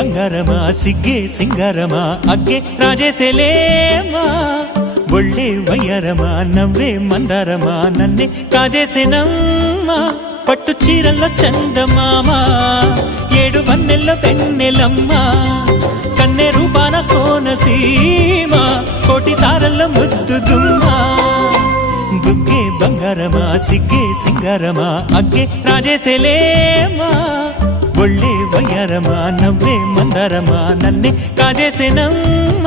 ಬಂಗಾರಮ ಸಿಗ್ಗೆ ಸಿಂಗಾರಮ ಅಗ್ಗೆ ರಾಜೇಸೆಲೇಮಾ ಒಳ್ಳೆ వయ్యారమ నవ్వే మందారమ నన్నే కాజేసేనమ్మ పట్టు చీరల్లో చందమామ ఏడు వన్నెల్లో వెన్నెలమ్మ కన్నె రూపాన కోనసీమ కోటి తారల్లో ముద్దుగుమ్మ బుగ్గే బంగారమ సిగ్గే సింగారమ అగ్గే రాజేసెలేమా ఒళ్ళే వయ్యారమ నవ్వే మందారమ నన్నే కాజేసేనమ్మ